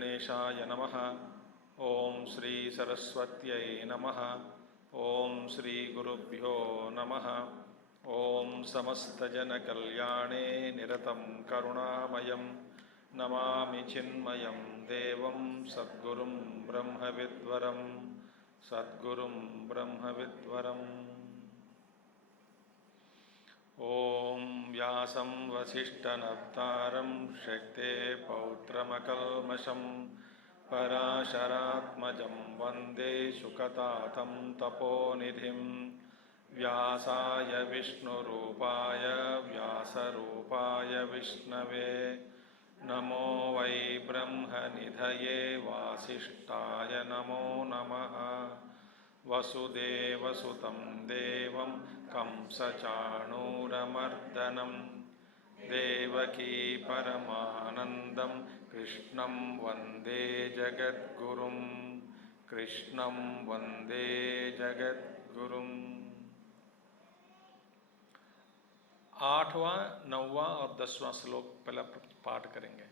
गणेशाय नमः। ओम श्री सरस्वत्यै नमः। ओम श्री गुरुभ्यो नमः। ओम समस्तजनकल्याणे निरतं करुणामयं नमामि चिन्मयं देवं सद्गुरुं ब्रह्मविद्वरं सद्गुरुं ब्रह्मविद्वरम्। ओम व्यासं वसिष्ठनप्तारं शक्ते पौत्रमकल्मषं पराशरात्मजं वन्दे शुकतातं तपोनिधिं। व्यासाय विष्णुरूपाय व्यासरूपाय विष्णवे नमो वै ब्रह्मनिधये वासिष्ठाय नमो नमः। वसुदेवसुतं देवं कंसचाणूरमर्दनं देवकी परमानन्दं कृष्णं वन्दे जगद्गुरुं कृष्णं वन्दे जगद्गुरुम्। 8वां 9वां और 10वां श्लोक पहला पाठ करेंगे।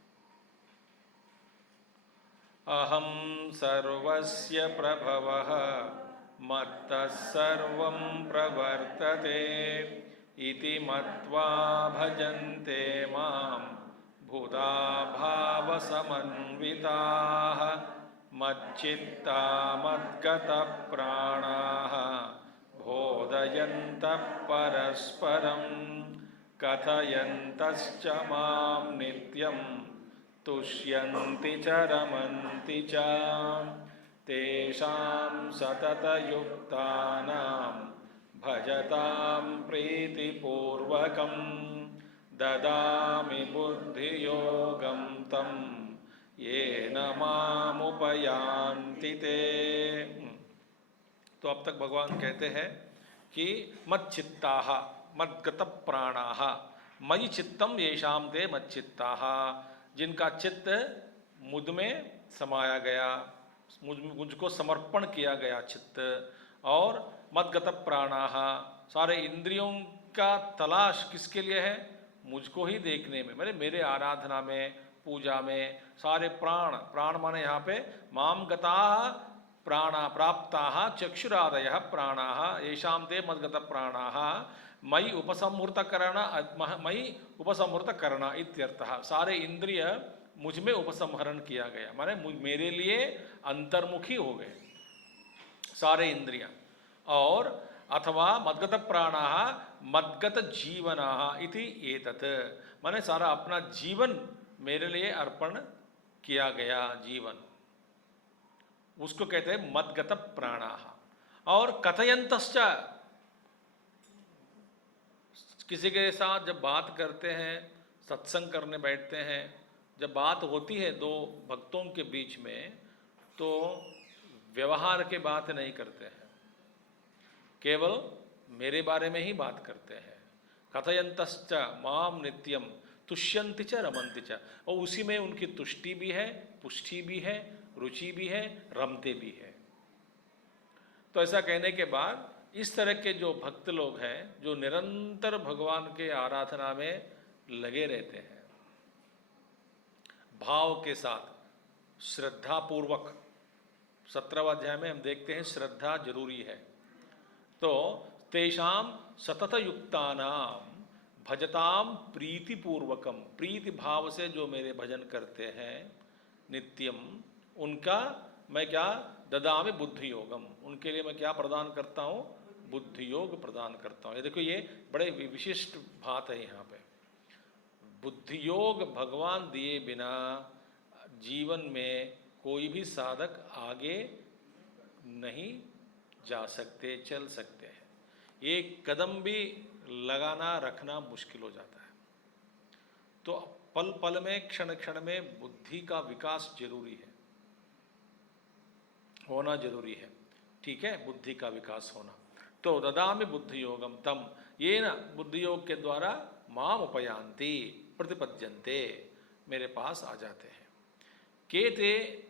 अहं सर्वस्य प्रभवः मत्तः सर्वं प्रवर्तते इति मत्वा भजन्ते मां भूता भावसमन्विताः मच्चित्ता मद्गतप्राणाः बोधयन्तः परस्परं कथयन्तश्च मां नित्यं तुष्यन्ति च रमन्ति च तेषां सततयुक्तानां भजतां प्रीतिपूर्वकं ददामि बुद्धियोगं तं येन मामुपयान्ति ते। तो अब तक भगवान कहते हैं कि मच्चित्ताः मद्गतप्राणाः मयि चित्तम येषां ते मच्चित्ताः, जिनका चित्त मुझ में समाया गया, मुझको समर्पण किया गया चित्त, और मद्गत प्राणाः सारे इंद्रियों का तलाश किसके लिए है? मुझको ही देखने में, मेरे मेरे आराधना में, पूजा में सारे प्राण, प्राण माने यहाँ पे माम गताः प्राणा प्राप्ताः चक्षुरादयः प्राणाः येषां ते मद्गत प्राणाः मयि उपसंहृत करण इत्यर्थः। सारे इंद्रिय मुझ में उपसंहरण किया गया, माने मेरे लिए अंतर्मुखी हो गए सारे इंद्रियां। और अथवा मद्गत प्राणाः मद्गत जीवनाः इति एतत्, माने सारा अपना जीवन मेरे लिए अर्पण किया गया जीवन, उसको कहते हैं मद्गत प्राणाः। और कथयन्तश्च, किसी के साथ जब बात करते हैं, सत्संग करने बैठते हैं, जब बात होती है दो भक्तों के बीच में, तो व्यवहार के बात नहीं करते हैं, केवल मेरे बारे में ही बात करते हैं। कथयन्तश्च माम नित्यम तुष्यन्ति च रमन्ति च, और उसी में उनकी तुष्टि भी है, पुष्टि भी है, रुचि भी है, रमते भी है। तो ऐसा कहने के बाद इस तरह के जो भक्त लोग हैं, जो निरंतर भगवान के आराधना में लगे रहते हैं, भाव के साथ, श्रद्धा पूर्वक, 17वां अध्याय में हम देखते हैं श्रद्धा जरूरी है। तो तेषां सतत युक्तानां भजतां प्रीतिपूर्वकम, प्रीति भाव से जो मेरे भजन करते हैं नित्यम, उनका मैं क्या ददामि बुद्धि योगम, उनके लिए मैं क्या प्रदान करता हूँ? बुद्धि योग प्रदान करता हूँ। ये देखो, ये बड़े विशिष्ट बात है यहाँ पे। बुद्धि योग भगवान दिए बिना जीवन में कोई भी साधक आगे नहीं जा सकते, चल सकते हैं। एक कदम भी लगाना रखना मुश्किल हो जाता है। तो पल पल में, क्षण क्षण में बुद्धि का विकास जरूरी है, होना जरूरी है। ठीक है, बुद्धि का विकास होना। तो ददामि बुद्धि योगम तम येन, बुद्धि योग के द्वारा माम उपयान्ति प्रतिपद्यन्ते, मेरे पास आ जाते हैं। केते,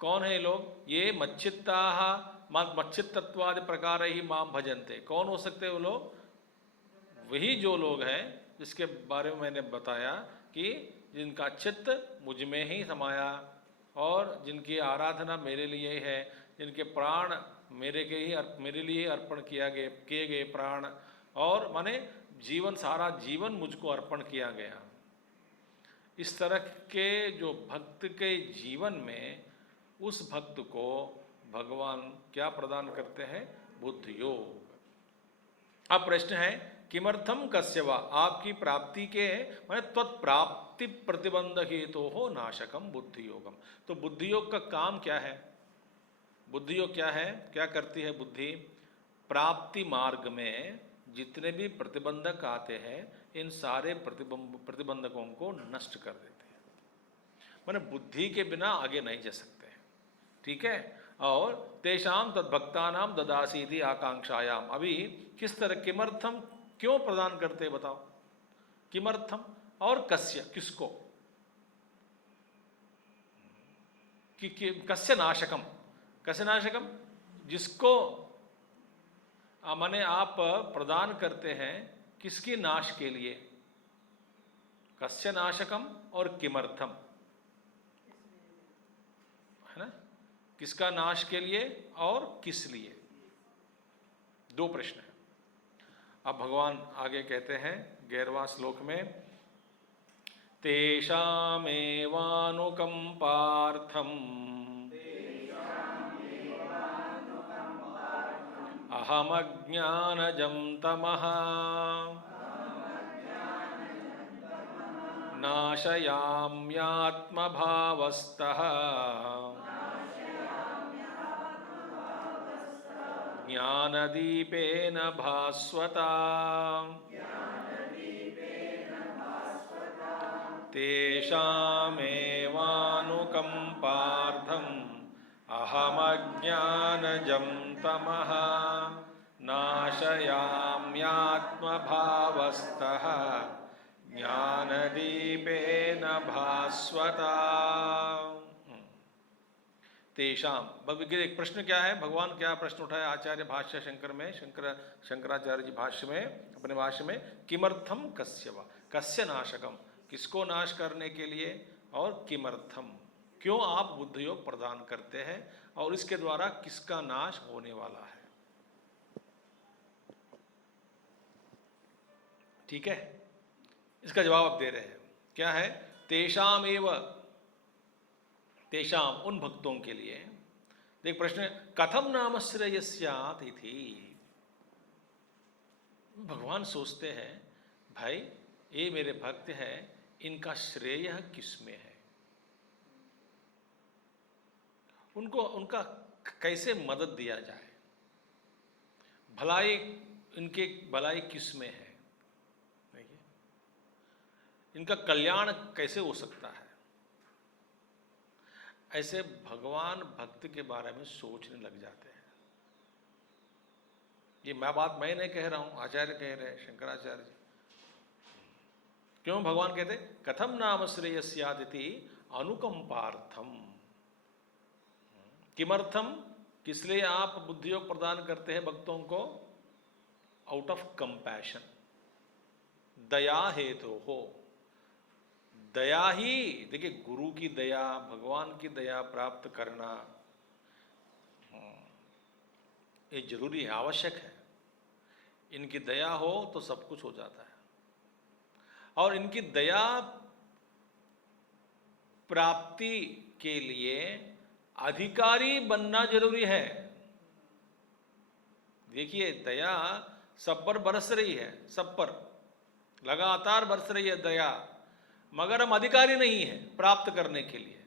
कौन है लोग? ये मच्चित्ताः मच्चित्तत्वादि प्रकार ही माम भजन्ते। कौन हो सकते हैं वो लोग? वही जो लोग हैं जिसके बारे में मैंने बताया कि जिनका चित्त मुझ में ही समाया, और जिनकी आराधना मेरे लिए ही है, जिनके प्राण मेरे लिए ही अर्पण किए गए प्राण, और माने जीवन, सारा जीवन मुझको अर्पण किया गया। इस तरह के जो भक्त के जीवन में उस भक्त को भगवान क्या प्रदान करते हैं? बुद्धि योग। अब प्रश्न है किमर्थम कस्य वा, आपकी प्राप्ति के माने त्वत्प्राप्ति प्रतिबंध हेतु हो नाशकम बुद्धि योगम। तो बुद्धि योग का काम क्या है? बुद्धि योग क्या है, क्या करती है बुद्धि? प्राप्ति मार्ग में जितने भी प्रतिबंधक आते हैं इन सारे प्रतिबंधकों को नष्ट कर देते हैं। माने बुद्धि के बिना आगे नहीं जा सकते हैं, ठीक है। और तेषाम तद्भक्तानाम ददासीति आकांक्षायाम, अभी किस तरह, किमर्थम, क्यों प्रदान करते बताओ? किमर्थम और कस्य, किसको? कस्य नाशकम, कस्य नाशकम, जिसको माने आप प्रदान करते हैं किसकी नाश के लिए? कस्य नाशकम और किमर्थम, है ना? किसका नाश के लिए और किस लिए? दो प्रश्न है। अब भगवान आगे कहते हैं 11वां श्लोक में, तेषामेवानुकंपार्थम अहमज्ञानजं तमः नाशयाम्यात्मभावस्तः ज्ञानदीपेन भास्वता। तेषामेवानुकंपार्थम् अहमज्ञानजं तमः नाशयाम्यात्मभावस्तः ज्ञानदीपेन भास्वता। तेषाम, एक प्रश्न क्या है, भगवान क्या प्रश्न उठाया? आचार्य भाष्य शंकर में, शंकराचार्य जी भाष्य में, अपने भाष्य में, किमर्थम कस्य वा, कस्य नाशकम, किसको नाश करने के लिए, और किमर्थम, क्यों आप बुद्धि योग प्रदान करते हैं, और इसके द्वारा किसका नाश होने वाला है। ठीक है, इसका जवाब आप दे रहे हैं। क्या है? तेषाम एव, तेषाम, उन भक्तों के लिए। देख प्रश्न, कथम नाम श्रेयस्यात् इति। भगवान सोचते हैं भाई ये मेरे भक्त हैं, इनका श्रेय किसमें है, उनको उनका कैसे मदद दिया जाए, भलाई, इनके भलाई किसमें है, इनका कल्याण कैसे हो सकता है। ऐसे भगवान भक्त के बारे में सोचने लग जाते हैं। ये बात मैं नहीं कह रहा हूं, आचार्य कह रहे हैं, शंकराचार्य जी। क्यों भगवान कहते कथम नाम श्रेयस्यादिति अनुकंपार्थम, किमर्थम, किस लिए आप बुद्धि योग प्रदान करते हैं भक्तों को? आउट ऑफ कंपैशन, दया हेतु हो। दया ही, देखिए गुरु की दया, भगवान की दया प्राप्त करना ये जरूरी है, आवश्यक है। इनकी दया हो तो सब कुछ हो जाता है, और इनकी दया प्राप्ति के लिए अधिकारी बनना जरूरी है। देखिए दया सब पर बरस रही है, सब पर लगातार बरस रही है दया, मगर हम अधिकारी नहीं है प्राप्त करने के लिए।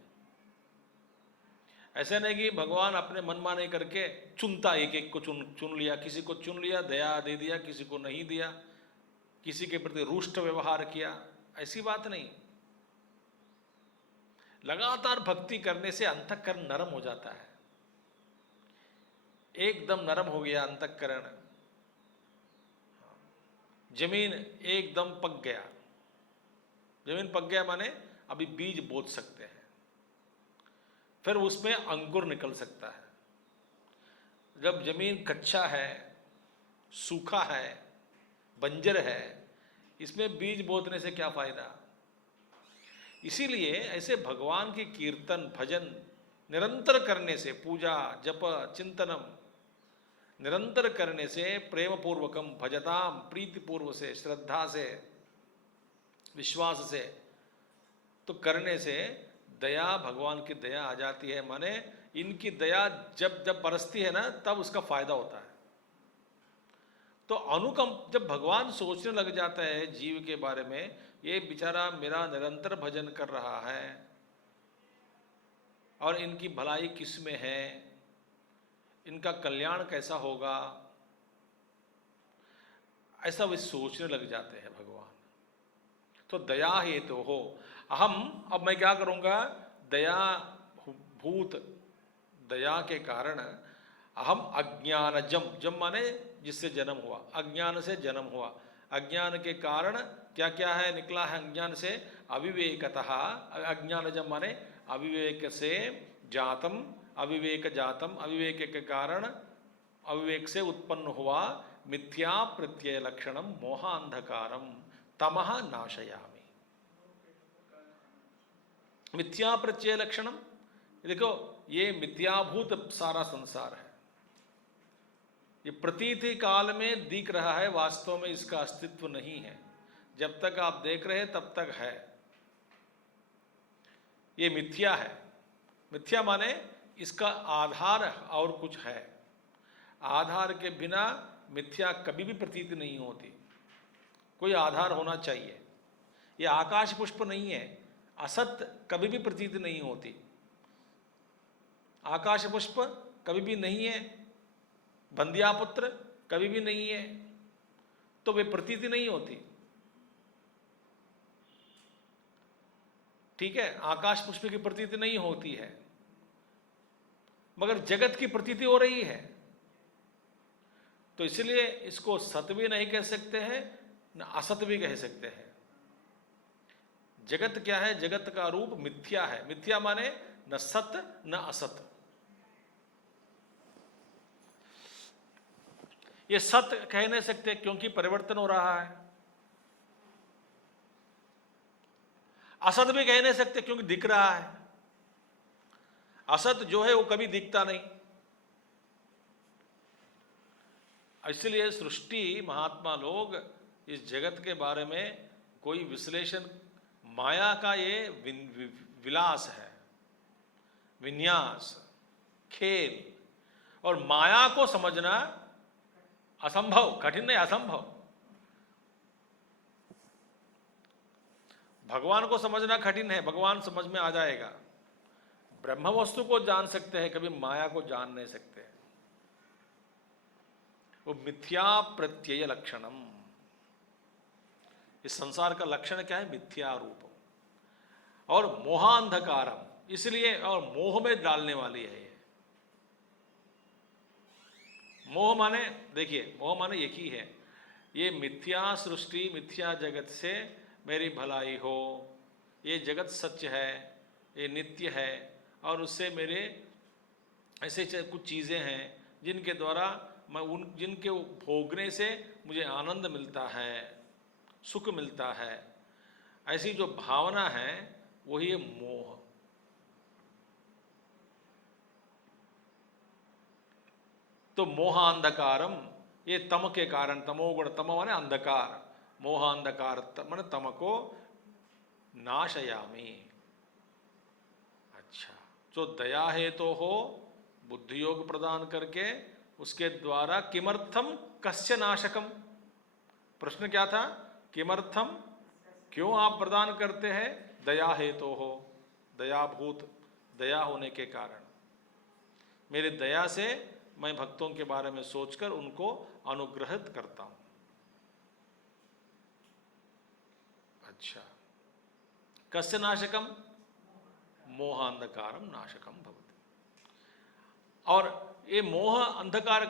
ऐसे नहीं कि भगवान अपने मनमाने करके चुनता, एक एक को चुन लिया, किसी को चुन लिया, दया दे दिया, किसी को नहीं दिया, किसी के प्रति रुष्ट व्यवहार किया, ऐसी बात नहीं। लगातार भक्ति करने से अंतःकरण नरम हो जाता है, एकदम नरम हो गया अंतःकरण, जमीन एकदम पक गया। जमीन पक गया माने अभी बीज बोत सकते हैं, फिर उसमें अंकुर निकल सकता है। जब जमीन कच्चा है, सूखा है, बंजर है, इसमें बीज बोतने से क्या फायदा। इसीलिए ऐसे भगवान की कीर्तन भजन निरंतर करने से, पूजा जप चिंतनम निरंतर करने से, प्रेम पूर्वकम भजताम, प्रीति पूर्व से, श्रद्धा से, विश्वास से, तो करने से दया, भगवान की दया आ जाती है। माने इनकी दया जब जब बरसती है ना, तब उसका फायदा होता है। तो अनुकंप, जब भगवान सोचने लग जाता है जीव के बारे में, ये बेचारा मेरा निरंतर भजन कर रहा है और इनकी भलाई किस में है, इनका कल्याण कैसा होगा, ऐसा वे सोचने लग जाते हैं भगवान। तो दया हेतु हो अहम, अब मैं क्या करूँगा, दया भूत, दया के कारण अहम अज्ञानजम, जम माने जिससे जन्म हुआ, अज्ञान से जन्म हुआ, अज्ञान के कारण क्या क्या है निकला है अज्ञान से, अविवेकतः, अज्ञानजम माने अविवेक से जातम, अविवेक जातम, अविवेक के कारण, अविवेक से उत्पन्न हुआ मिथ्या प्रत्यय लक्षणम मोहांधकारम तमः नाशयामि। मिथ्या प्रत्यय लक्षणम, देखो ये मिथ्याभूत सारा संसार है, ये प्रतीति काल में दिख रहा है, वास्तव में इसका अस्तित्व नहीं है। जब तक आप देख रहे हैं तब तक है, ये मिथ्या है। मिथ्या माने इसका आधार और कुछ है, आधार के बिना मिथ्या कभी भी प्रतीति नहीं होती, कोई आधार होना चाहिए। ये आकाश पुष्प नहीं है, असत्य कभी भी प्रतीति नहीं होती, आकाश पुष्प कभी भी नहीं है, बंदिया पुत्र कभी भी नहीं है, तो वे प्रतीति नहीं होती। ठीक है, आकाश पुष्प की प्रतीति नहीं होती है, मगर जगत की प्रतीति हो रही है। तो इसलिए इसको सत्य भी नहीं कह सकते हैं, न असत भी कह सकते हैं। जगत क्या है, जगत का रूप मिथ्या है। मिथ्या माने न सत्य न असत। ये सत्य कह नहीं सकते क्योंकि परिवर्तन हो रहा है, असत भी कह नहीं सकते क्योंकि दिख रहा है। असत जो है वो कभी दिखता नहीं। इसलिए सृष्टि महात्मा लोग इस जगत के बारे में कोई विश्लेषण, माया का ये विलास है, विन्यास, खेल, और माया को समझना असंभव, कठिन नहीं, असंभव। भगवान को समझना कठिन है, भगवान समझ में आ जाएगा। ब्रह्म वस्तु को जान सकते हैं, कभी माया को जान नहीं सकते। वो मिथ्या प्रत्यय लक्षणम, इस संसार का लक्षण क्या है, मिथ्या रूप और मोहांधकारम, इसलिए और मोह में डालने वाली है ये। मोह माने, देखिए मोह माने एक ही है, ये मिथ्या सृष्टि, मिथ्या जगत से मेरी भलाई हो, ये जगत सत्य है, ये नित्य है, और उससे मेरे ऐसे कुछ चीज़ें हैं जिनके द्वारा मैं जिनके भोगने से मुझे आनंद मिलता है, सुख मिलता है, ऐसी जो भावना है वही है मोह। तो मोहांधकारम, ये तम के कारण, तमोगुण, तम माने अंधकार, मोहांधकार माने तम को नाशयामी। अच्छा, जो दया है तो हो, बुद्धि योग प्रदान करके उसके द्वारा किमर्थम कस्य नाशकम, प्रश्न क्या था, किमर्थम, क्यों आप प्रदान करते हैं, दया है तो हो, दयाभूत, दया होने के कारण, मेरे दया से मैं भक्तों के बारे में सोचकर उनको अनुग्रहित करता हूं। अच्छा, कस्य नाशकम, मोहांधकारम नाशकम भवति। और ये मोह अंधकार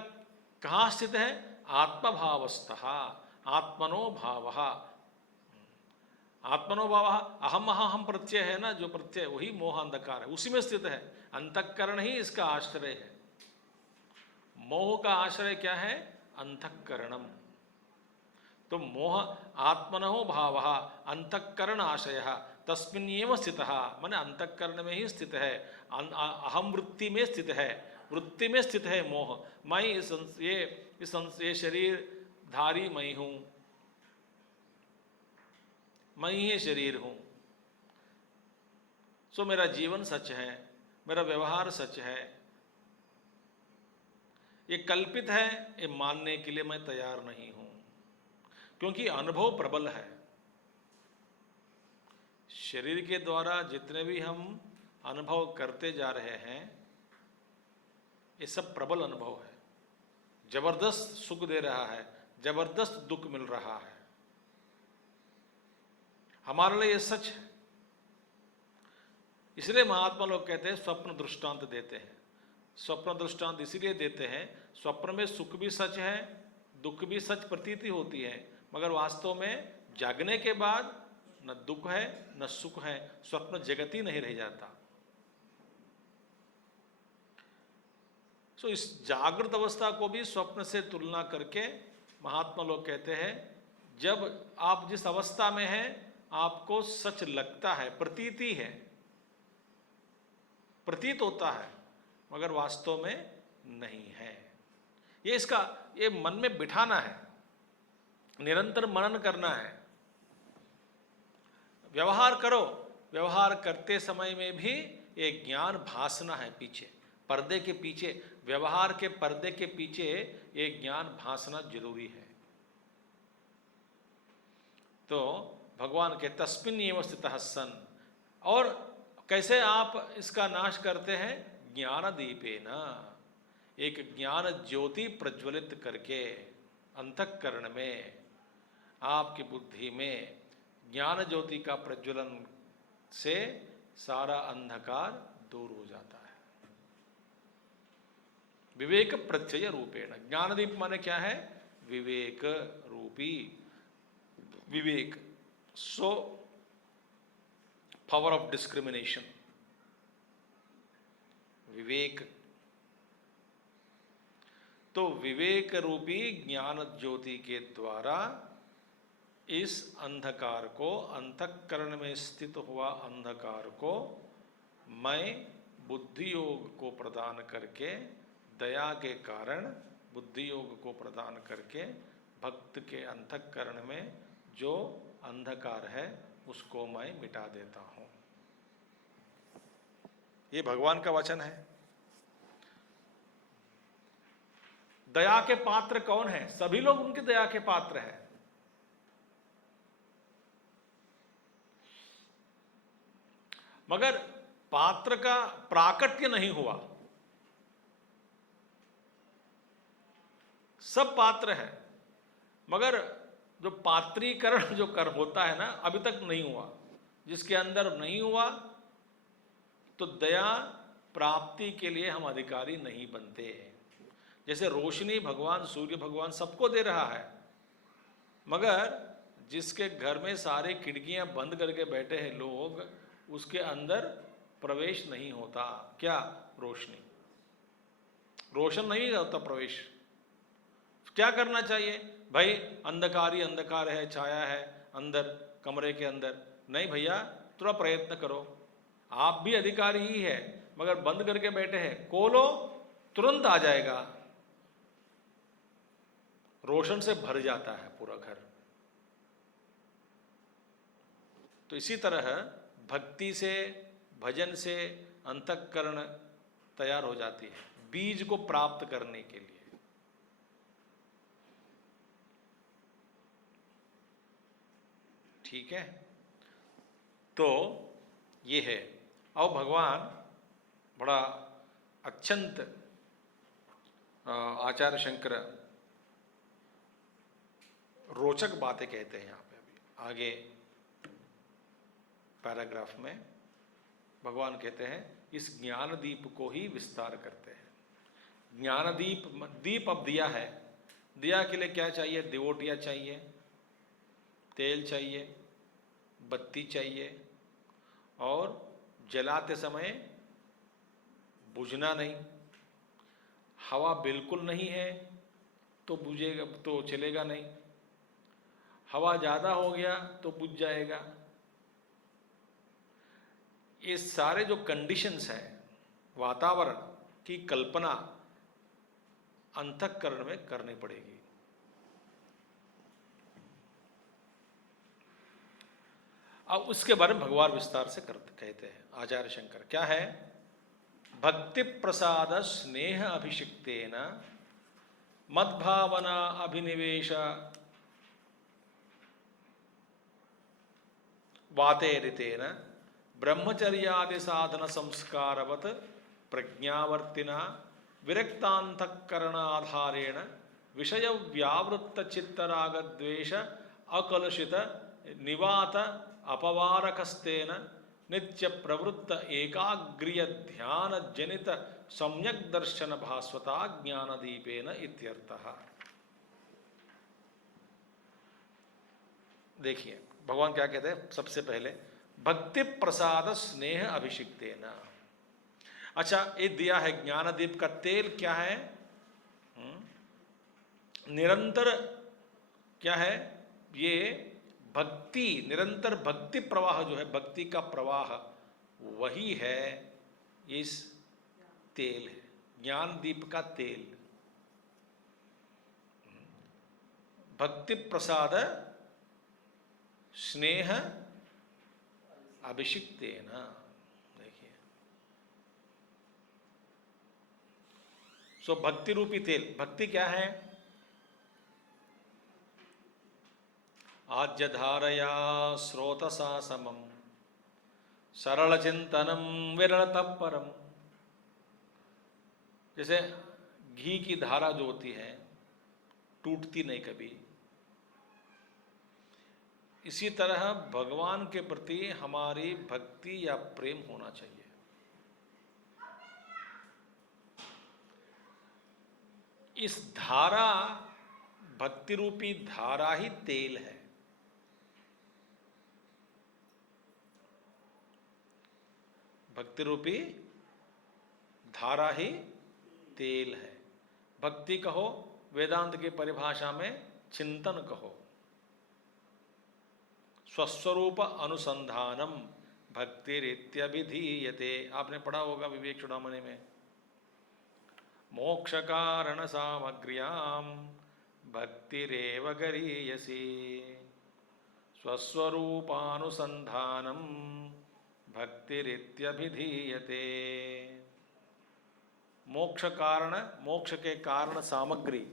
कहाँ स्थित है, आत्मभावस्थः, आत्मनो भावः, आत्मनो भावः, अहम अहम प्रत्यय है ना, जो प्रत्यय वही मोह अंधकार है, उसी में स्थित है। अंतःकरण ही इसका आश्रय है। मोह का आश्रय क्या है, अंतःकरणम। तो मोह आत्मनो भावः अंतःकरण आशयः, तस्मिन्नेव स्थितः, माने अंतःकरण में ही स्थित है, अहम वृत्ति में स्थित है, वृत्ति में स्थित है मोह। मैं ये शरीरधारी मैं हूं, मैं ही शरीर हूं, सो मेरा जीवन सच है, मेरा व्यवहार सच है, ये कल्पित है, ये मानने के लिए मैं तैयार नहीं हूं, क्योंकि अनुभव प्रबल है। शरीर के द्वारा जितने भी हम अनुभव करते जा रहे हैं, ये सब प्रबल अनुभव है, जबरदस्त सुख दे रहा है, जबरदस्त दुख मिल रहा है, हमारे लिए ये सच है। इसलिए महात्मा लोग कहते हैं स्वप्न दृष्टांत देते हैं। स्वप्न दृष्टांत इसीलिए देते हैं, स्वप्न में सुख भी सच है, दुख भी सच प्रतीति होती है, मगर वास्तव में जागने के बाद न दुख है न सुख है, स्वप्न जगत ही नहीं रह जाता। सो इस जागृत अवस्था को भी स्वप्न से तुलना करके महात्मा लोग कहते हैं, जब आप जिस अवस्था में हैं आपको सच लगता है, प्रतीति है, प्रतीत होता है, मगर वास्तव में नहीं है। ये मन में बिठाना है, निरंतर मनन करना है। व्यवहार करो, व्यवहार करते समय में भी एक ज्ञान भासना है पीछे, पर्दे के पीछे, व्यवहार के पर्दे के पीछे एक ज्ञान भासना जरूरी है। तो भगवान के तस्मिन् एव स्थितः सन्, और कैसे आप इसका नाश करते हैं? ज्ञान दीपेन, एक ज्ञान ज्योति प्रज्वलित करके अंतःकरण में, आपकी बुद्धि में ज्ञान ज्योति का प्रज्वलन से सारा अंधकार दूर हो जाता है। विवेक प्रत्यय रूपेण, ज्ञानदीप माने क्या है? विवेक रूपी, विवेक, सो पावर ऑफ डिस्क्रिमिनेशन, विवेक। तो विवेक रूपी ज्ञान ज्योति के द्वारा इस अंधकार को, अंतःकरण में स्थित हुआ अंधकार को मैं बुद्धि योग को प्रदान करके, दया के कारण बुद्धि योग को प्रदान करके भक्त के अंतःकरण में जो अंधकार है उसको मैं मिटा देता हूं। ये भगवान का वचन है। दया के पात्र कौन है? सभी लोग उनकी दया के पात्र हैं। मगर पात्र का प्राकट्य नहीं हुआ। सब पात्र है, मगर जो पात्रीकरण जो कर होता है ना, अभी तक नहीं हुआ। जिसके अंदर नहीं हुआ तो दया प्राप्ति के लिए हम अधिकारी नहीं बनते। जैसे रोशनी भगवान सूर्य भगवान सबको दे रहा है, मगर जिसके घर में सारे खिड़कियां बंद करके बैठे हैं लोग, उसके अंदर प्रवेश नहीं होता। क्या? रोशनी, रोशन नहीं होता प्रवेश। क्या करना चाहिए भाई? अंधकार ही अंधकार है, छाया है अंदर कमरे के अंदर। नहीं भैया, थोड़ा प्रयत्न करो। आप भी अधिकारी ही है, मगर बंद करके बैठे हैं, खोलो तुरंत आ जाएगा। रोशन से भर जाता है पूरा घर। तो इसी तरह भक्ति से, भजन से अंतःकरण तैयार हो जाती है बीज को प्राप्त करने के लिए। ठीक है, तो ये है। अब भगवान बड़ा अत्यंत आचार्य शंकर रोचक बातें कहते हैं यहाँ पे। अभी आगे पैराग्राफ में भगवान कहते हैं इस ज्ञान दीप को ही विस्तार करते हैं। ज्ञान दीप, दीप अब दिया है, दिया के लिए क्या चाहिए? दिवोटिया चाहिए, तेल चाहिए, बत्ती चाहिए, और जलाते समय बुझना नहीं। हवा बिल्कुल नहीं है तो बुझेगा, तो चलेगा नहीं। हवा ज़्यादा हो गया तो बुझ जाएगा। ये सारे जो कंडीशंस हैं, वातावरण की कल्पना अंतःकरण में करनी पड़ेगी। अब उसके बारे में भगवान विस्तार से कहते हैं आचार्य शंकर, क्या है? भक्ति प्रसाद स्नेह अभिषिक्तेन मद्भावना अभिनिवेश वातेरितेन ब्रह्मचर्यादि साधन संस्कारवत प्रज्ञावर्तिना विरक्तांतःकरणाधारेण विषय व्यावृत्त चित्तराग द्वेष अकलुषित निवात अपवारकस्तेन नित्य प्रवृत्त एकाग्रिय ध्यान जनित सम्यक दर्शन भास्वता ज्ञानदीपेन इत्यर्थः। देखिए भगवान क्या कहते हैं। सबसे पहले भक्ति प्रसाद स्नेह अभिषिक्तेन। अच्छा, ये दिया है ज्ञानदीप का तेल, क्या है? निरंतर क्या है? ये भक्ति, निरंतर भक्ति प्रवाह जो है, भक्ति का प्रवाह वही है, इस तेल है, ज्ञानदीप का तेल। भक्ति प्रसाद स्नेह अभिषिक्तेन। देखिए, सो भक्ति रूपी तेल। भक्ति क्या है? आज्यधारया स्रोतसा समम सरल चिंतनम विरलतः परम। जैसे घी की धारा जो होती है टूटती नहीं कभी, इसी तरह भगवान के प्रति हमारी भक्ति या प्रेम होना चाहिए। इस धारा, भक्ति रूपी धारा ही तेल है। भक्ति रूपी धारा ही तेल है। भक्ति कहो, वेदांत की परिभाषा में चिंतन कहो। स्वस्वरूप अनुसंधानम भक्तिरित्यभिधीयते। आपने पढ़ा होगा विवेक चूड़ामणि में। मोक्ष कारण सामग्र्याम भक्तिरेव गरीयसी स्वस्वरूपानुसंधानम भक्तिरित्यभिधीयते। मोक्ष कारण, मोक्ष के कारण सामग्री,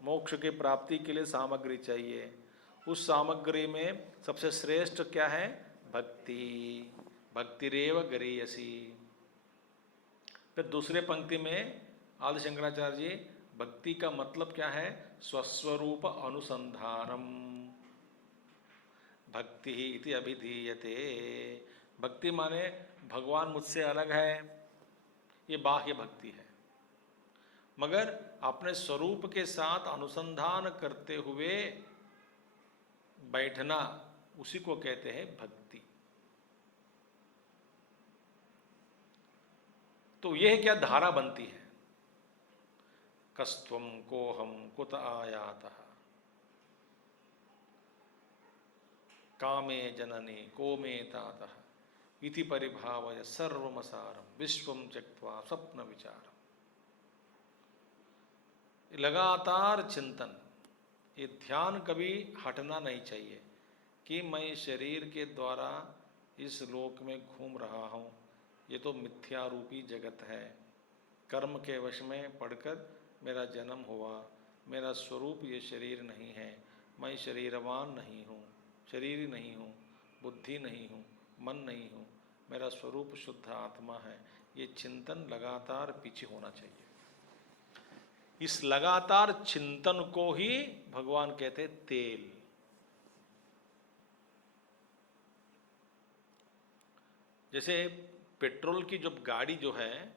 मोक्ष की प्राप्ति के लिए सामग्री चाहिए। उस सामग्री में सबसे श्रेष्ठ क्या है? भक्ति। भक्तिरेव गरीयसी। फिर दूसरे पंक्ति में आदि शंकराचार्य जी, भक्ति का मतलब क्या है? स्वस्वरूप अनुसंधानम भक्ति ही इति अभिधीयते। भक्ति माने भगवान मुझसे अलग है, ये बाह्य भक्ति है। मगर अपने स्वरूप के साथ अनुसंधान करते हुए बैठना, उसी को कहते हैं भक्ति। तो यह क्या धारा बनती है? कस्त्वं कोहम कुत आयातः कामे जननी को मे तातः इति परिभावय सर्वमसारम विश्वम त्यक्त्वा स्वप्न विचारम। लगातार चिंतन, ये ध्यान कभी हटना नहीं चाहिए कि मैं शरीर के द्वारा इस लोक में घूम रहा हूँ, ये तो मिथ्या रूपी जगत है, कर्म के वश में पड़कर मेरा जन्म हुआ, मेरा स्वरूप ये शरीर नहीं है, मैं शरीरवान नहीं हूँ, शरीर नहीं हूँ, बुद्धि नहीं हूँ, मन नहीं हूँ, मेरा स्वरूप शुद्ध आत्मा है। ये चिंतन लगातार पीछे होना चाहिए। इस लगातार चिंतन को ही भगवान कहते तेल। जैसे पेट्रोल की जब गाड़ी जो है,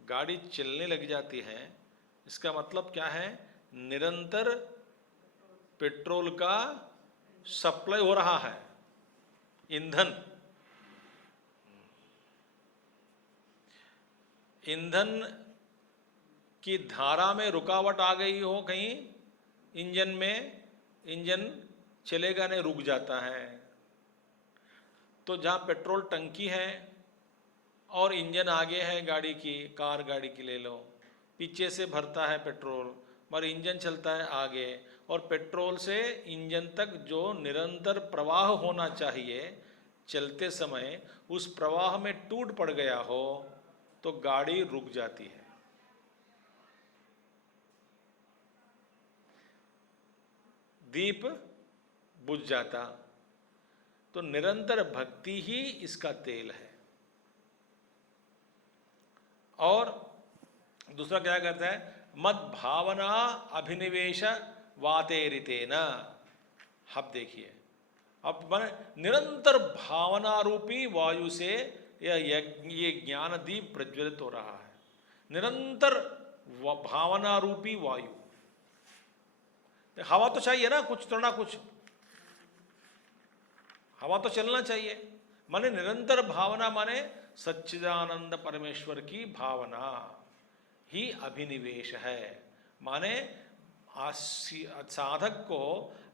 गाड़ी चलने लग जाती है, इसका मतलब क्या है? निरंतर पेट्रोल का सप्लाई हो रहा है, ईंधन। ईंधन की धारा में रुकावट आ गई हो कहीं इंजन में, इंजन चलेगा नहीं, रुक जाता है। तो जहाँ पेट्रोल टंकी है और इंजन आगे है गाड़ी की, कार गाड़ी की ले लो, पीछे से भरता है पेट्रोल और इंजन चलता है आगे, और पेट्रोल से इंजन तक जो निरंतर प्रवाह होना चाहिए चलते समय उस प्रवाह में टूट पड़ गया हो तो गाड़ी रुक जाती है। दीप बुझ जाता। तो निरंतर भक्ति ही इसका तेल है। और दूसरा क्या करता है, मद भावना अभिनिवेश वातेरितेन। अब देखिए, अब मैंने निरंतर भावना रूपी वायु से ये ज्ञान दीप प्रज्वलित हो रहा है। निरंतर भावना रूपी वायु, हवा तो चाहिए ना, कुछ तो ना कुछ हवा तो चलना चाहिए। माने निरंतर भावना माने सच्चिदानंद परमेश्वर की भावना ही अभिनिवेश है। माने साधक को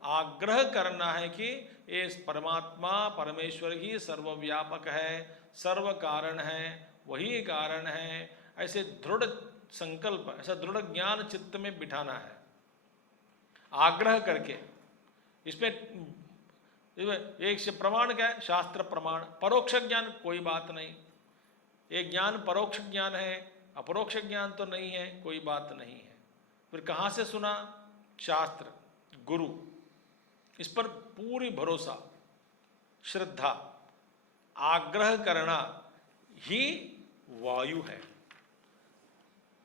आग्रह करना है कि ये परमात्मा परमेश्वर ही सर्वव्यापक है, सर्व कारण है, वही कारण है, ऐसे दृढ़ संकल्प, ऐसा दृढ़ ज्ञान चित्त में बिठाना है आग्रह करके। इसमें एक से प्रमाण क्या है, शास्त्र प्रमाण। परोक्ष ज्ञान कोई बात नहीं, एक ज्ञान परोक्ष ज्ञान है, अपरोक्ष ज्ञान तो नहीं है, कोई बात नहीं है। फिर कहाँ से सुना, शास्त्र, गुरु, इस पर पूरी भरोसा, श्रद्धा, आग्रह करना ही वायु है।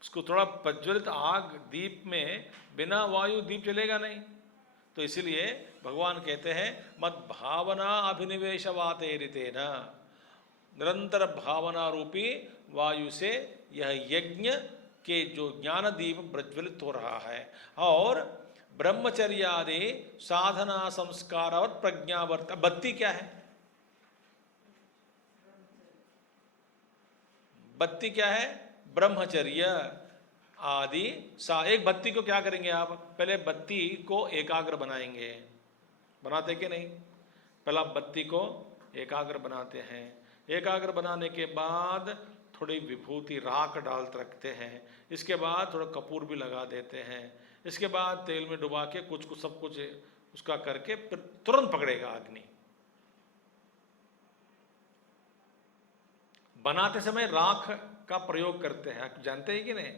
उसको थोड़ा प्रज्वलित आग दीप में बिना वायु दीप चलेगा नहीं। तो इसलिए भगवान कहते हैं मद भावना अभिनिवेशवातेरितेन, निरंतर भावना रूपी वायु से यह यज्ञ के जो ज्ञान दीप प्रज्वलित हो रहा है। और ब्रह्मचर्यादि साधना संस्कार और प्रज्ञावर्त। बत्ती क्या है, बत्ती क्या है, ब्रह्मचर्य आदि एक बत्ती को क्या करेंगे आप, पहले बत्ती को एकाग्र बनाएंगे, बनाते कि नहीं, पहला बत्ती को एकाग्र बनाते हैं। एकाग्र बनाने के बाद थोड़ी विभूति राख डाल रखते हैं, इसके बाद थोड़ा कपूर भी लगा देते हैं, इसके बाद तेल में डुबा के कुछ कुछ सब कुछ उसका करके फिर तुरंत पकड़ेगा अग्नि। बनाते समय राख का प्रयोग करते हैं, आप जानते हैं कि नहीं,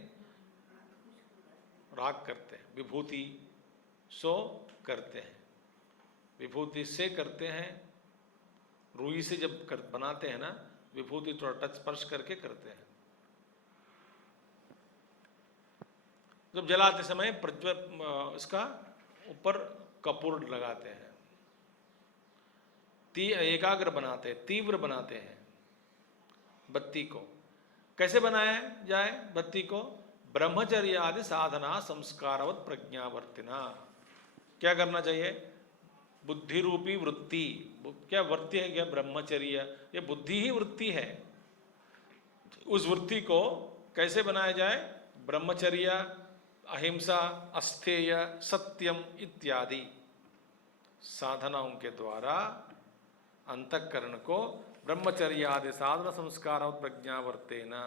राख करते हैं, विभूति सो करते हैं, विभूति से करते हैं, रुई से जब बनाते हैं ना विभूति, थोड़ा टच स्पर्श करके करते हैं। जब जलाते समय इसका ऊपर कपूर लगाते हैं, एकाग्र बनाते हैं, तीव्र बनाते हैं बत्ती को। कैसे बनाया जाए बत्ती को, ब्रह्मचर्य आदि साधना संस्कारवत प्रज्ञावर्तिना। क्या करना चाहिए, बुद्धि रूपी वृत्ति, क्या वृत्ति है, क्या ब्रह्मचर्य, ये बुद्धि ही वृत्ति है। उस वृत्ति को कैसे बनाया जाए, ब्रह्मचर्य, अहिंसा, अस्थेय, सत्यम इत्यादि साधनाओं के द्वारा अंतःकरण को ब्रह्मचर्य आदि साधना संस्कार और प्रज्ञावर्तेना,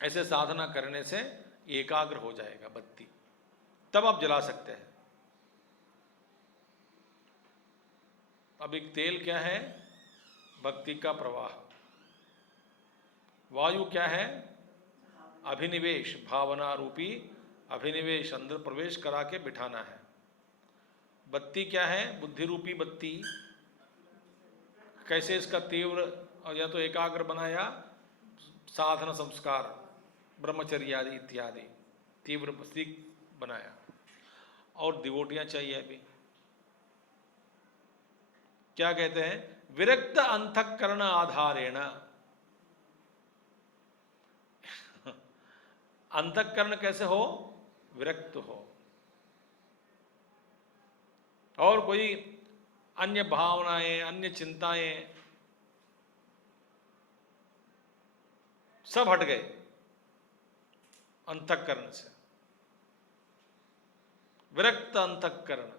ऐसे साधना करने से एकाग्र हो जाएगा बत्ती, तब आप जला सकते हैं। अब एक तेल क्या है, भक्ति का प्रवाह। वायु क्या है, अभिनिवेश, भावना रूपी अभिनिवेश, अंदर प्रवेश करा के बिठाना है। बत्ती क्या है, बुद्धि रूपी बत्ती। कैसे इसका तीव्र या तो एकाग्र बनाया, साधना संस्कार ब्रह्मचर्य आदि इत्यादि तीव्र बस्ती बनाया। और डिवोटियां चाहिए अभी, क्या कहते हैं, विरक्त अंतःकरण आधारेण। अंतःकरण कैसे हो, विरक्त हो, और कोई अन्य भावनाएं, अन्य चिंताएं सब हट गए अंतःकरण से। विरक्त अंतःकरण,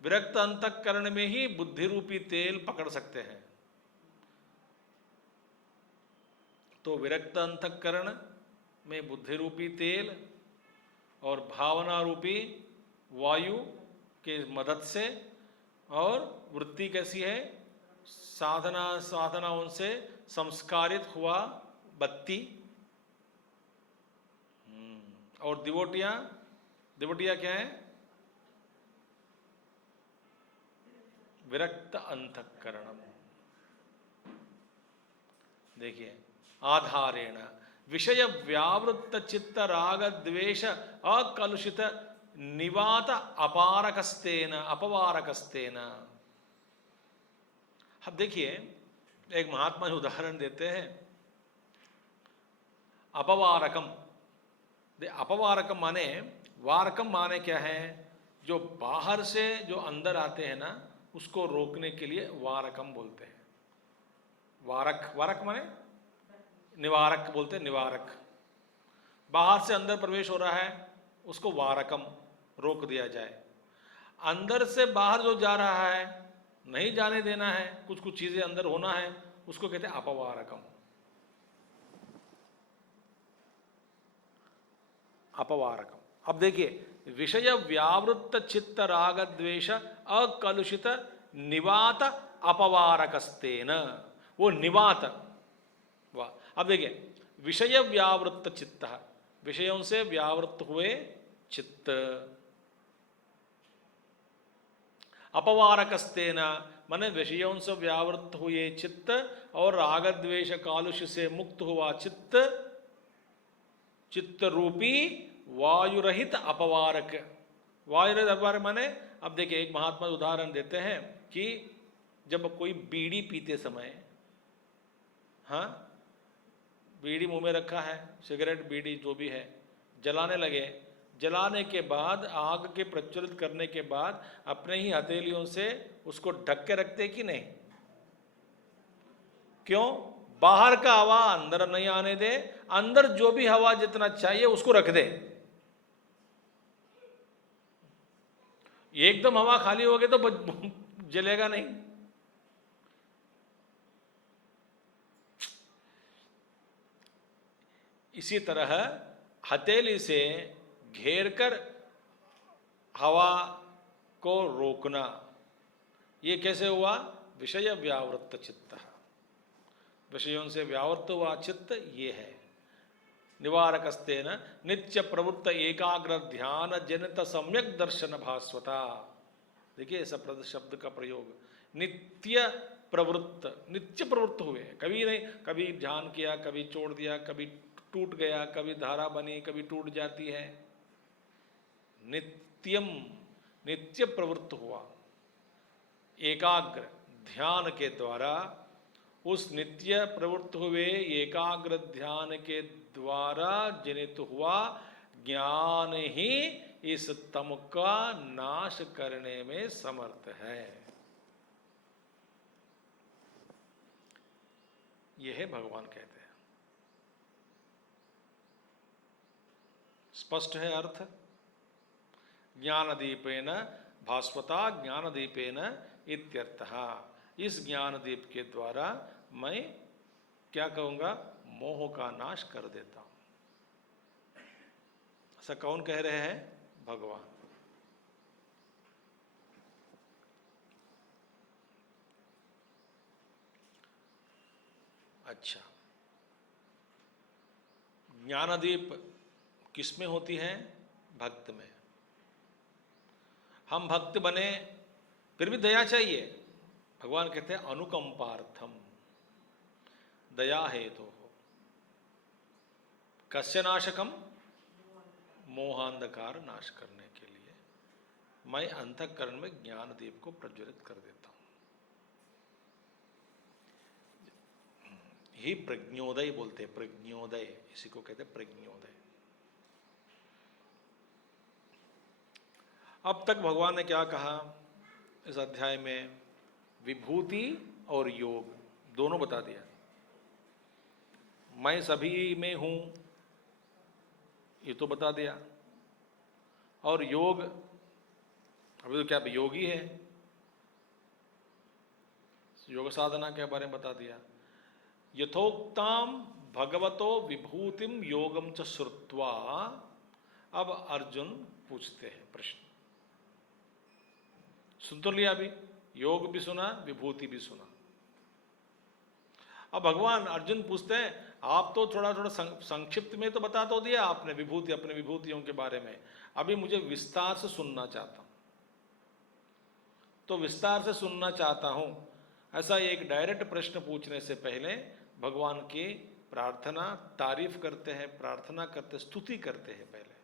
विरक्त अंतःकरण में ही बुद्धि रूपी तेल पकड़ सकते हैं। तो विरक्त अंतःकरण में बुद्धि रूपी तेल और भावना रूपी वायु के मदद से, और वृत्ति कैसी है, साधनाओं से संस्कारित हुआ बत्ती। और दिवोटिया क्या है, विरक्त अंतःकरणम। देखिए, आधारेण विषय व्यावृत्त चित्त राग द्वेष अकलुषित निवात अपारकस्तेन अपवारकस्तेन। अब देखिए, एक महात्मा उदाहरण देते हैं, अपवारकम। अपवारकम माने, वारकम माने क्या है, जो बाहर से जो अंदर आते हैं ना, उसको रोकने के लिए वारकम बोलते हैं। वारक माने निवारक बोलते हैं, निवारक। बाहर से अंदर प्रवेश हो रहा है, उसको वारकम, रोक दिया जाए। अंदर से बाहर जो जा रहा है, नहीं जाने देना है, कुछ कुछ चीजें अंदर होना है, उसको कहते हैं अपवारकम। अपवारकम। अब देखिए, विषय व्यावृत्त चित्त राग द्वेष अकलुषित निवात अपवारकस्तेन, वो निवात। वाह। अब देखिए, विषय व्यावृत्त चित्त, विषयों से व्यावृत्त हुए चित्त, अपवारकस्तेन माने विषयों से व्यावृत्त हुए चित्त और राग द्वेष कालुष्य से मुक्त हुआ चित्त, चित्त रूपी वायुरहित अपवारक। वायुरहित अपवारक माने, अब देखिए, एक महात्मा उदाहरण देते हैं कि जब कोई बीड़ी पीते समय, हाँ, बीड़ी मुंह में रखा है, सिगरेट बीड़ी जो भी है, जलाने लगे, जलाने के बाद, आग के प्रज्वलित करने के बाद अपने ही हथेलियों से उसको ढक के रखते कि नहीं? क्यों? बाहर का हवा अंदर नहीं आने दे, अंदर जो भी हवा जितना चाहिए उसको रख दे। एकदम हवा खाली हो गई तो जलेगा नहीं। इसी तरह हथेली से घेर कर हवा को रोकना, ये कैसे हुआ? विषय व्यावृत्त चित्त, विषयों से व्यावृत्त हुआ चित्त ये है। निवारकस्तेन नित्य प्रवृत्त एकाग्र ध्यान जनित सम्यक दर्शन भास्वता। देखिए, सप्रद शब्द का प्रयोग, नित्य प्रवृत्त, नित्य प्रवृत्त हुए, कभी नहीं, कभी ध्यान किया, कभी छोड़ दिया, कभी टूट गया, कभी धारा बनी, कभी टूट जाती है। नित्यम, नित्य प्रवृत्त हुआ, एकाग्र ध्यान के द्वारा, उस नित्य प्रवृत्त हुए एकाग्र ध्यान के द्वारा जनित हुआ ज्ञान ही इस तम का नाश करने में समर्थ है। यह है भगवान कहते हैं। स्पष्ट है अर्थ? ज्ञानदीपेन भास्वता ज्ञानदीपेन इत्यर्थः। इस ज्ञानदीप के द्वारा मैं क्या कहूँगा? मोह का नाश कर देता हूँ। ऐसा कौन कह रहे हैं? भगवान। अच्छा, ज्ञानदीप किसमें होती है? भक्त में। हम भक्त बने, फिर भी दया चाहिए। भगवान कहते हैं अनुकंपार्थम, दया हेतु हो। कस्य नाशकम? मोहांधकार नाश करने के लिए मैं अंतःकरण में ज्ञान दीप को प्रज्वलित कर देता हूं। ही प्रज्ञोदय बोलते, प्रज्ञोदय, इसी को कहते प्रज्ञोदय। अब तक भगवान ने क्या कहा इस अध्याय में? विभूति और योग दोनों बता दिया। मैं सभी में हूं, ये तो बता दिया। और योग अभी तो क्या योगी है, योग साधना के बारे में बता दिया। यथोक्ताम भगवतो विभूतिम योगम च श्रुत्वा, अब अर्जुन पूछते हैं प्रश्न। सुन तो लिया अभी, योग भी सुना, विभूति भी सुना। अब भगवान अर्जुन पूछते हैं, आप तो थोड़ा थोड़ा संक्षिप्त में तो बता तो दिया आपने विभूति, अपने विभूतियों के बारे में, अभी मुझे विस्तार से सुनना चाहता हूं। तो विस्तार से सुनना चाहता हूं, ऐसा एक डायरेक्ट प्रश्न पूछने से पहले भगवान की प्रार्थना, तारीफ करते हैं, प्रार्थना करते, स्तुति करते हैं। पहले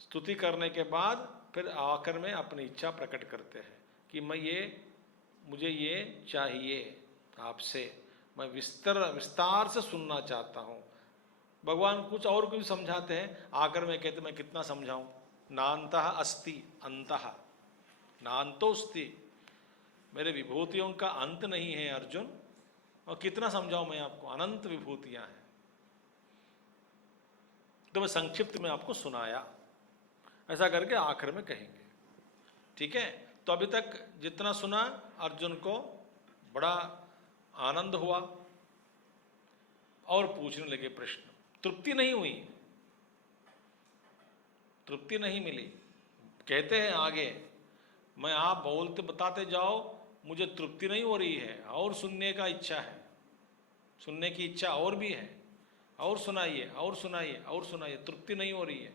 स्तुति करने के बाद फिर आखिर में अपनी इच्छा प्रकट करते हैं कि मुझे ये चाहिए आपसे, मैं विस्तार से सुनना चाहता हूँ। भगवान कुछ और भी समझाते हैं, आखिर में कहते मैं कितना समझाऊं, नान्तः अस्ति अंतः नान्तोस्ति, मेरे विभूतियों का अंत नहीं है अर्जुन, और कितना समझाऊं मैं आपको, अनंत विभूतियां हैं। तो मैं संक्षिप्त में आपको सुनाया, ऐसा करके आखिर में कहेंगे। ठीक है, तो अभी तक जितना सुना अर्जुन को बड़ा आनंद हुआ और पूछने लगे प्रश्न। तृप्ति नहीं हुई, तृप्ति नहीं मिली। कहते हैं आगे, मैं आप बोलते बताते जाओ, मुझे तृप्ति नहीं हो रही है, और सुनने का इच्छा है, सुनने की इच्छा और भी है, और सुनाइए और सुनाइए और सुनाइए, तृप्ति नहीं हो रही है।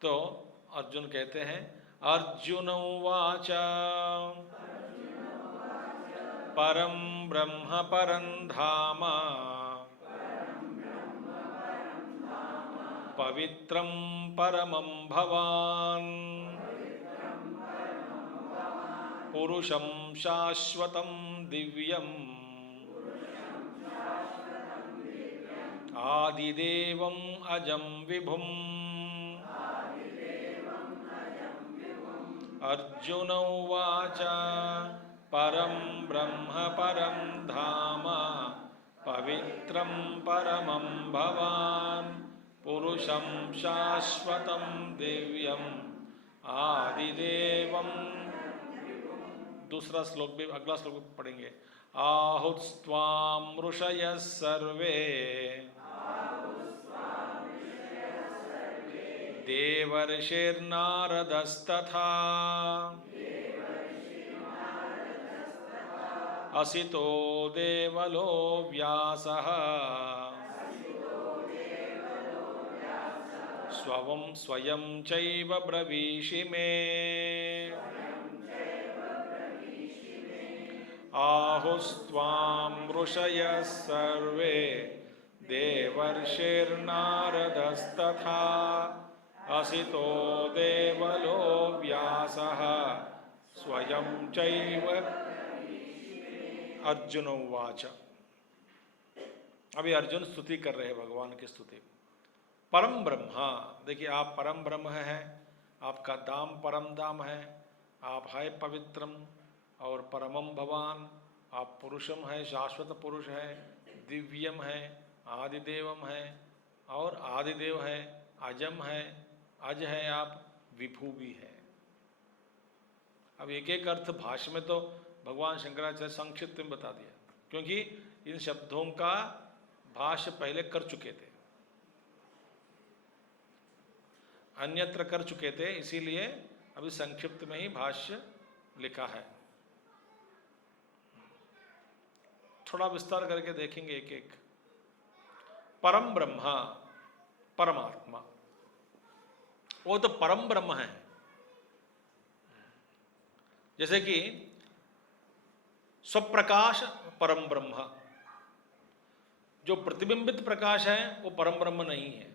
तो अर्जुन कहते हैं, अर्जुन उवाच परम ब्रह्म परं धाम पवित्रं परमं भवान् पुरुषं शाश्वतं दिव्यम् आदिदेवम् अजं विभुम्। अर्जुन उवाच परं ब्रह्म परं धाम पवित्रं परमं भवान् पुरुषं शाश्वतं दिव्यम् आदिदेवम्। दूसरा श्लोक भी, अगला श्लोक भी पढ़ेंगे। आहुस्त्वां ऋषयः सर्वे देवर्षिर्नारदस्तथा असितो देवलो व्यासः स्वयं चैव ब्रवीषि मे। आहुस्त्वां ऋषयः सर्वे देवर्षिर्नारदस्तथा असितो देवलो व्यासः स्वयं चैव। अर्जुन उवाच, अभी अर्जुन स्तुति कर रहे हैं, भगवान की स्तुति। परम ब्रह्मा, देखिए आप परम ब्रह्म हैं, आपका दाम परम दाम है, आप है पवित्रम और परमम भवान, आप पुरुषम है, शाश्वत पुरुष है, दिव्यम है, आदिदेवम है और आदिदेव है, अजम है, अज है, आप विभू भी है। अब एक एक अर्थ भाष्य में तो भगवान शंकराचार्य संक्षिप्त में बता दिया, क्योंकि इन शब्दों का भाष्य पहले कर चुके थे, अन्यत्र कर चुके थे, इसीलिए अभी संक्षिप्त में ही भाष्य लिखा है। थोड़ा विस्तार करके देखेंगे एक एक। परम ब्रह्मा, परमात्मा, वो तो परम ब्रह्म है। जैसे कि स्वप्रकाश परम ब्रह्म, जो प्रतिबिंबित प्रकाश है वो परम ब्रह्म नहीं है।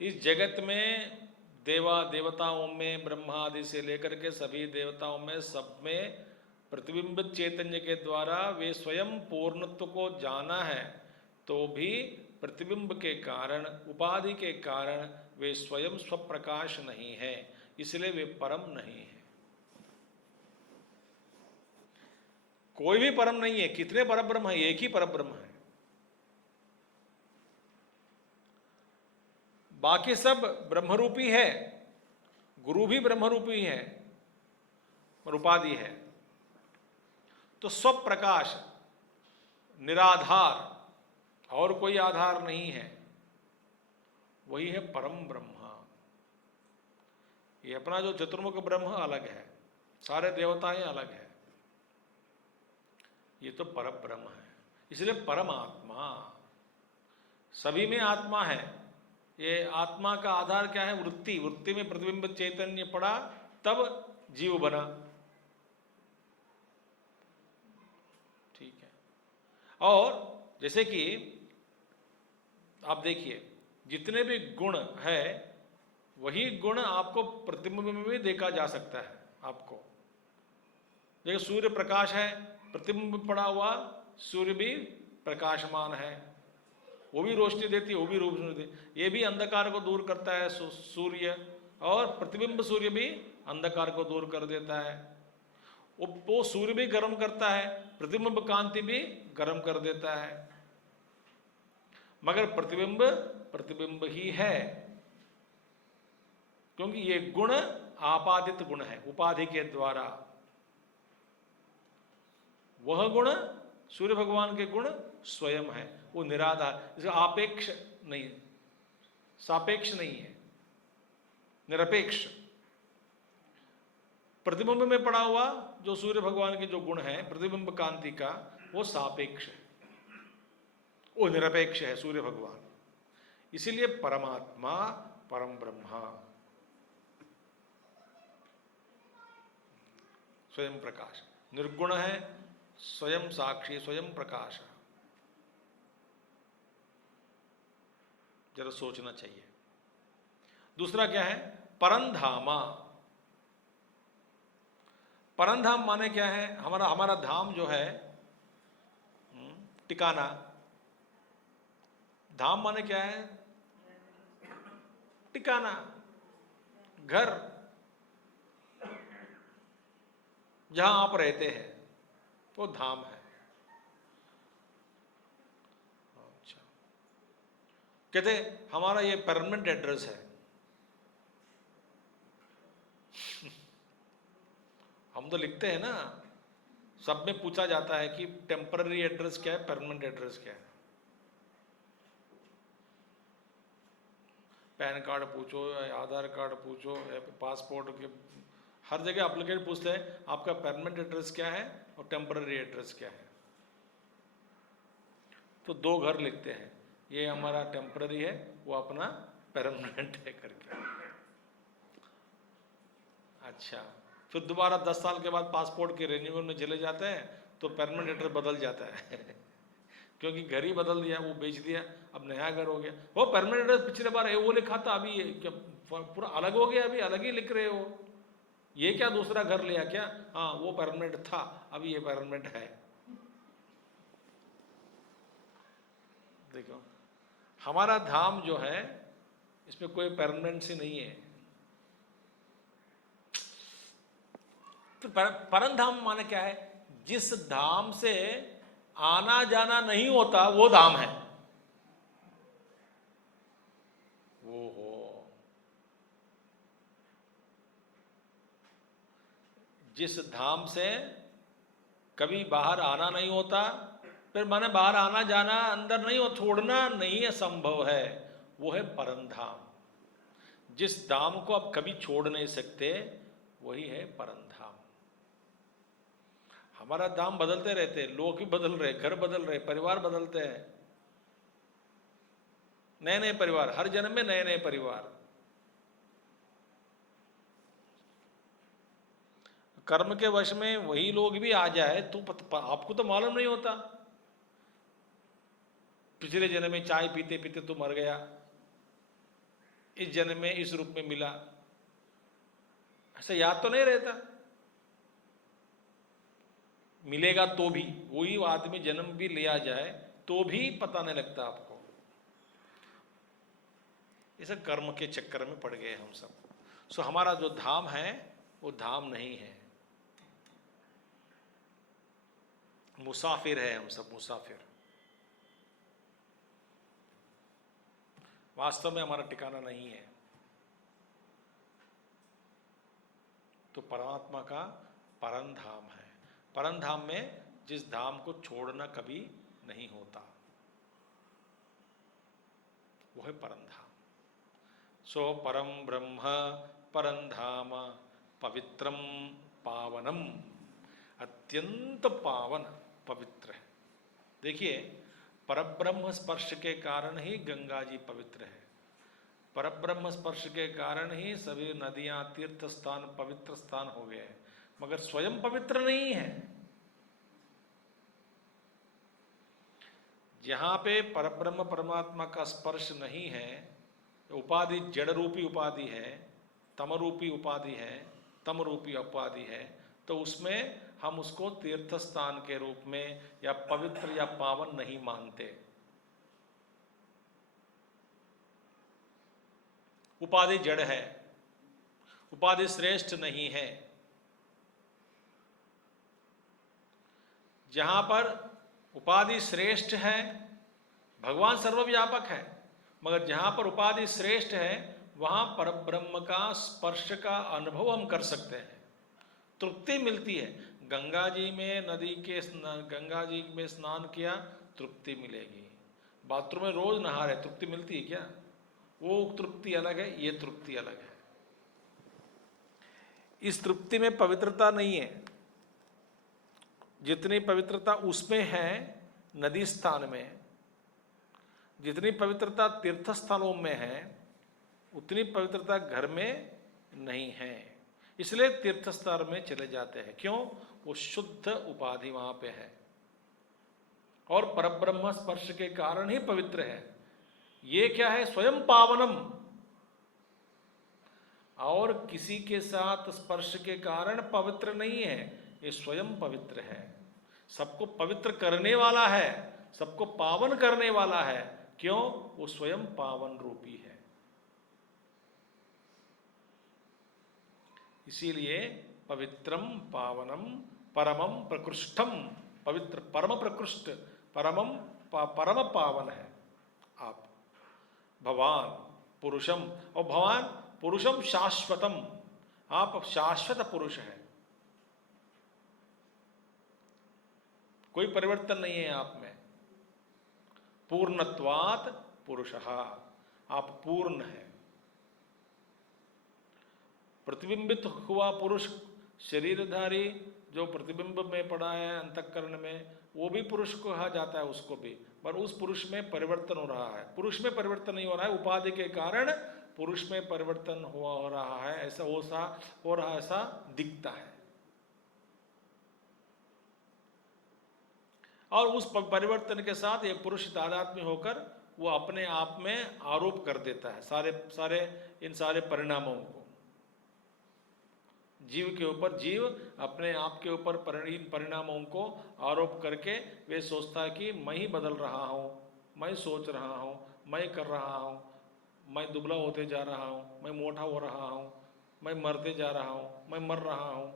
इस जगत में देवताओं में, ब्रह्मा आदि से लेकर के सभी देवताओं में, सब में प्रतिबिंबित चैतन्य के द्वारा वे स्वयं पूर्णत्व को जाना है, तो भी प्रतिबिंब के कारण, उपाधि के कारण वे स्वयं स्वप्रकाश नहीं है, इसलिए वे परम नहीं है। कोई भी परम नहीं है। कितने परब्रह्म है? एक ही परब्रह्म है। बाकी सब ब्रह्मरूपी है, गुरु भी ब्रह्मरूपी है और उपाधि है। तो स्वप्रकाश निराधार और कोई आधार नहीं है, वही है परम ब्रह्म। ये अपना जो चतुर्मुख ब्रह्म अलग है, सारे देवताएं अलग है, ये तो परम ब्रह्म है। इसलिए परमात्मा, सभी में आत्मा है। ये आत्मा का आधार क्या है? वृत्ति। वृत्ति में प्रतिबिंब चैतन्य पड़ा तब जीव बना। ठीक है। और जैसे कि आप देखिए, जितने भी गुण है वही गुण आपको प्रतिबिंब में भी देखा जा सकता है। आपको देखिए, सूर्य प्रकाश है, प्रतिबिंब पड़ा हुआ सूर्य भी प्रकाशमान है, वो भी रोशनी देती है, वो भी रोशनी देती। ये भी अंधकार को दूर करता है सूर्य, और प्रतिबिंब सूर्य भी अंधकार को दूर कर देता है। वो सूर्य भी गर्म करता है, प्रतिबिंब कांति भी गर्म कर देता है, मगर प्रतिबिंब प्रतिबिंब ही है, क्योंकि ये गुण आपादित गुण है उपाधि के द्वारा। वह गुण सूर्य भगवान के गुण स्वयं है, वो निराधार, इसका आपेक्ष नहीं, सापेक्ष नहीं है, निरपेक्ष। प्रतिबिंब में पड़ा हुआ जो सूर्य भगवान के जो गुण है प्रतिबिंब कांति का, वो सापेक्ष है, वो निरपेक्ष है सूर्य भगवान। इसीलिए परमात्मा परम ब्रह्मा स्वयं प्रकाश, निर्गुण है, स्वयं साक्षी, स्वयं प्रकाश। जरा सोचना चाहिए। दूसरा क्या है? परंधामा। परंधाम माने क्या है? हमारा धाम जो है, टिकाना। धाम माने क्या है? टिकाना, घर, जहां आप रहते हैं वो धाम है। अच्छा, कहते हमारा ये परमानेंट एड्रेस है। हम तो लिखते हैं ना, सब में पूछा जाता है कि टेम्पररी एड्रेस क्या है, परमानेंट एड्रेस क्या है। पैन कार्ड पूछो, आधार कार्ड पूछो, पासपोर्ट के हर जगह एप्लीकेशन पूछते हैं आपका परमानेंट एड्रेस क्या है और टेम्पररी एड्रेस क्या है। तो दो घर लिखते हैं, ये हमारा टेम्पररी है, वो अपना परमानेंट है करके। अच्छा, फिर दोबारा 10 साल के बाद पासपोर्ट के रिन्यूअल में चले जाते हैं तो परमानेंट एड्रेस बदल जाता है क्योंकि घर ही बदल दिया, वो बेच दिया, अब नया घर हो गया। वो परमानेंट एड्रेस पिछले बार वो लिखा था, अभी ये क्या पूरा अलग हो गया, अभी अलग ही लिख रहे हो, ये क्या दूसरा घर लिया क्या? हाँ, वो परमानेंट था, अभी ये परमानेंट है। देखो, हमारा धाम जो है इसमें कोई परमानेंसी नहीं है। तो परम धाम माने क्या है? जिस धाम से आना जाना नहीं होता वो धाम है। वो हो, जिस धाम से कभी बाहर आना नहीं होता, फिर माने बाहर आना जाना अंदर नहीं हो, छोड़ना नहीं है, संभव है, वो है परम धाम। जिस धाम को आप कभी छोड़ नहीं सकते वही है परम धाम। हमारा धाम बदलते रहते हैं, लोग भी बदल रहे, घर बदल रहे, परिवार बदलते हैं, नए नए परिवार, हर जन्म में नए नए परिवार। कर्म के वश में वही लोग भी आ जाए तो आपको तो मालूम नहीं होता। पिछले जन्म में चाय पीते पीते तो मर गया, इस जन्म में इस रूप में मिला, ऐसा याद तो नहीं रहता। मिलेगा तो भी वही आदमी जन्म भी लिया जाए तो भी पता नहीं लगता आपको। इसे कर्म के चक्कर में पड़ गए हम सब। सो हमारा जो धाम है वो धाम नहीं है, मुसाफिर है हम सब, मुसाफिर। वास्तव में हमारा ठिकाना नहीं है। तो परमात्मा का परम धाम है। परम धाम में जिस धाम को छोड़ना कभी नहीं होता, वो है परम धाम। सो परम ब्रह्म परम धाम पवित्रम पावनम, अत्यंत पावन पवित्र है। देखिए, परब्रह्म स्पर्श के कारण ही गंगा जी पवित्र है। परब्रह्म स्पर्श के कारण ही सभी नदियां, तीर्थ स्थान पवित्र स्थान हो गए हैं, मगर स्वयं पवित्र नहीं है। जहां पे परब्रह्म परमात्मा का स्पर्श नहीं है, उपाधि जड़ रूपी उपाधि है, तम रूपी उपाधि है, तम रूपी उपाधि है, तो उसमें हम उसको तीर्थ स्थान के रूप में या पवित्र या पावन नहीं मानते। उपाधि जड़ है, उपाधि श्रेष्ठ नहीं है। जहां पर उपाधि श्रेष्ठ है, भगवान सर्वव्यापक है, मगर जहां पर उपाधि श्रेष्ठ है वहां परब्रह्म का स्पर्श का अनुभव हम कर सकते हैं, तृप्ति मिलती है। गंगा जी में गंगा जी में स्नान किया, तृप्ति मिलेगी। बाथरूम में रोज नहा रहे, तृप्ति मिलती है क्या? वो तृप्ति अलग है, ये तृप्ति अलग है। इस तृप्ति में पवित्रता नहीं है। जितनी पवित्रता उसमें है नदी स्थान में, जितनी पवित्रता तीर्थ स्थलों में है, उतनी पवित्रता घर में नहीं है। इसलिए तीर्थ स्थल में चले जाते हैं। क्यों? वो शुद्ध उपाधि वहां पे है और परब्रह्म स्पर्श के कारण ही पवित्र है। ये क्या है? स्वयं पावनम। और किसी के साथ स्पर्श के कारण पवित्र नहीं है, ये स्वयं पवित्र है। सबको पवित्र करने वाला है, सबको पावन करने वाला है। क्यों? वो स्वयं पावन रूपी है। इसीलिए पवित्रम पावनम परमम प्रकृष्टम, पवित्र परम प्रकृष्ट, परमम परम पावन है आप। भगवान पुरुषम, और भगवान पुरुषम शाश्वतम, आप शाश्वत पुरुष हैं। कोई परिवर्तन नहीं है आप में। पूर्णत्वात् पुरुषः, आप पूर्ण हैं। प्रतिबिंबित हुआ पुरुष, शरीरधारी जो प्रतिबिंब में पड़ा है अंतःकरण में, वो भी पुरुष को कहा जाता है, उसको भी। पर उस पुरुष में परिवर्तन हो रहा है। पुरुष में परिवर्तन नहीं हो रहा है, उपाधि के कारण पुरुष में परिवर्तन हो रहा है, ऐसा हो रहा, ऐसा दिखता है। और उस परिवर्तन के साथ ये पुरुष तादात्म्य होकर वो अपने आप में आरोप कर देता है इन सारे परिणामों को। जीव के ऊपर, जीव अपने आप के ऊपर इन परिणामों को आरोप करके वे सोचता है कि मैं ही बदल रहा हूँ, मैं सोच रहा हूँ, मैं कर रहा हूँ, मैं दुबला होते जा रहा हूँ, मैं मोटा हो रहा हूँ, मैं मरते जा रहा हूँ, मैं मर रहा हूँ,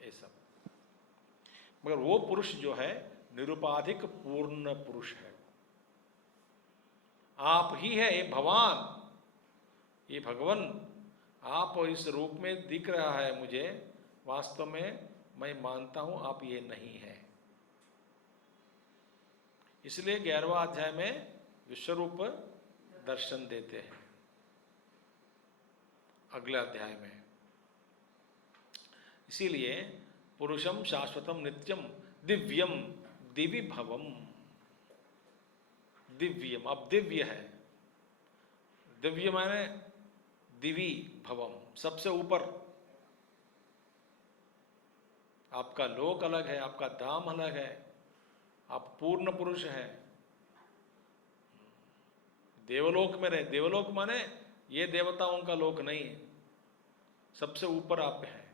ये सब। मगर वो पुरुष जो है निरुपाधिक पूर्ण पुरुष है। आप ही है, ये भगवान, ये भगवान आप इस रूप में दिख रहा है मुझे, वास्तव में मैं मानता हूं आप ये नहीं है। इसलिए 11वां अध्याय में विश्वरूप दर्शन देते हैं। अगले अध्याय में इसीलिए पुरुषम शाश्वतम नित्यम दिव्यम दिव्य भवम, दिव्यम, अब दिव्य है। दिव्य माने दिवी भवम, सबसे ऊपर। आपका लोक अलग है, आपका धाम अलग है, आप पूर्ण पुरुष है। देवलोक में रहे, देवलोक माने ये देवताओं का लोक नहीं है, सबसे ऊपर आप है।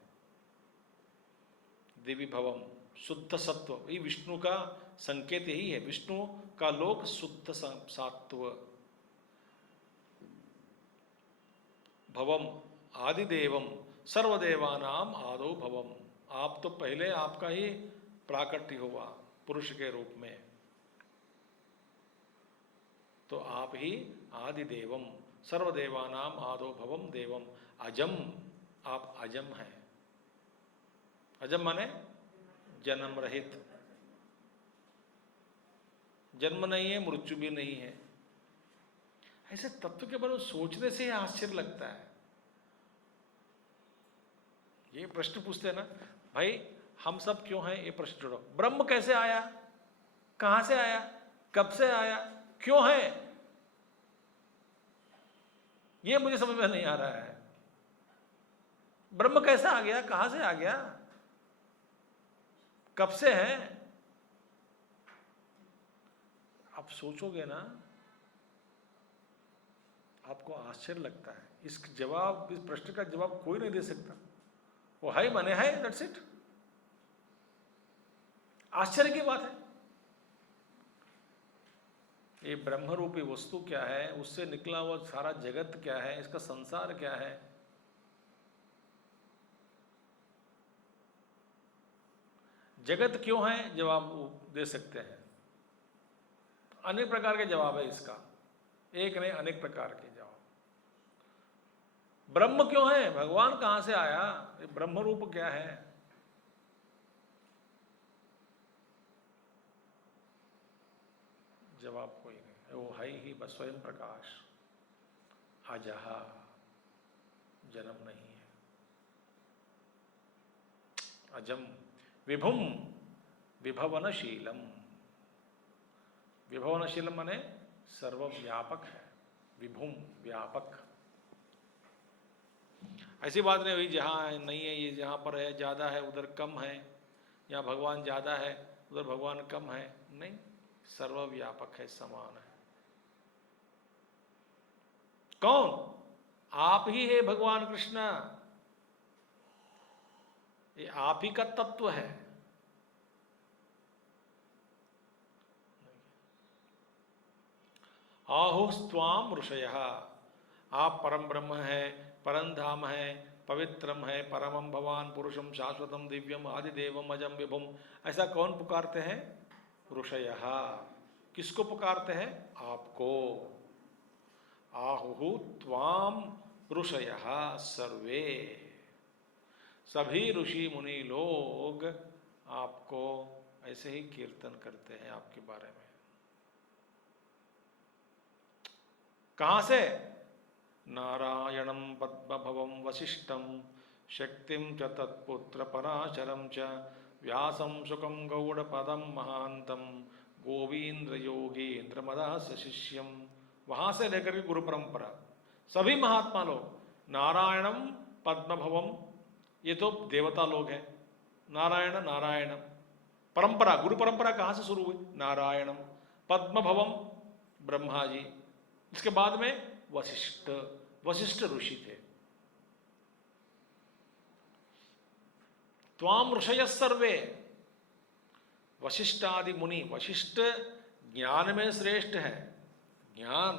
दिव्य भवम, शुद्ध सत्व, ये विष्णु का संकेत यही है। विष्णु का लोक शुद्ध सत्व। भवम आदिदेवम सर्वदेवानाम आदो भवम, आप तो पहले आपका ही प्राकट्य हुआ पुरुष के रूप में। तो आप ही आदिदेवम सर्वदेवानाम आदो भवम देवम अजम, आप अजम हैं। अजम माने जन्म रहित, जन्म नहीं है, मृत्यु भी नहीं है। ऐसे तत्व के बारे में सोचने से ही आश्चर्य लगता है। ये प्रश्न पूछते हैं ना भाई, हम सब क्यों हैं, ये प्रश्न जोड़ो। ब्रह्म कैसे आया, कहां से आया, कब से आया, क्यों है, ये मुझे समझ में नहीं आ रहा है। ब्रह्म कैसे आ गया, कहां से आ गया, कब से है। आप सोचोगे ना, आपको आश्चर्य लगता है। इस प्रश्न का जवाब कोई नहीं दे सकता। वो है माने है, दैट्स इट। आश्चर्य की बात है। ये ब्रह्म रूपी वस्तु क्या है, उससे निकला हुआ सारा जगत क्या है, इसका संसार क्या है। जगत क्यों है, जवाब दे सकते हैं। अनेक प्रकार के जवाब है इसका, एक नहीं अनेक प्रकार के जवाब। ब्रह्म क्यों है, भगवान कहां से आया, ये ब्रह्म रूप क्या है। जवाब कोई नहीं, वो है ही बस स्वयं प्रकाश, अजहा, जन्म नहीं है। अजम विभुम विभवनशीलम, विभवनशीलम माने सर्वव्यापक है, विभुम व्यापक। ऐसी बात नहीं हुई जहां नहीं है ये जहां पर है ज्यादा है उधर कम है, यहाँ भगवान ज्यादा है उधर भगवान कम है, नहीं, सर्वव्यापक है, समान है। कौन, आप ही है भगवान कृष्ण, ये आप ही का तत्व है। आहुस्त्वाम ऋषयः, आप परम ब्रह्म है, परम धाम है, पवित्रम है, परमम भवान पुरुषम शाश्वतम दिव्यम आदिदेवम अजम विभुम। ऐसा कौन पुकारते हैं, ऋषयः। किसको पुकारते हैं, आपको। आहुः त्वाम ऋषयः सर्वे, सभी ऋषि मुनि लोग आपको ऐसे ही कीर्तन करते हैं आपके बारे में। कहां से, नारायणं पद्मभवं वसिष्ठं शक्तिं च तत्पुत्र पराशरं च व्यासं शुकं गौड़पदं महान्तं गोविंद्र योगींद्र मदास्य शिष्यम। वहां से लेकर के गुरु परंपरा सभी महात्मा लोग नारायणम पद्मभवम, ये तो देवता लोग हैं, नारायण नारायण परंपरा, गुरु परंपरा कहां से शुरू हुई, नारायणम, पद्मभवम ब्रह्मा जी, इसके बाद में वशिष्ठ, वशिष्ठ ऋषि थे। त्वाम ऋषय सर्वे, वशिष्ठ आदि मुनि, वशिष्ठ ज्ञान में श्रेष्ठ है, ज्ञान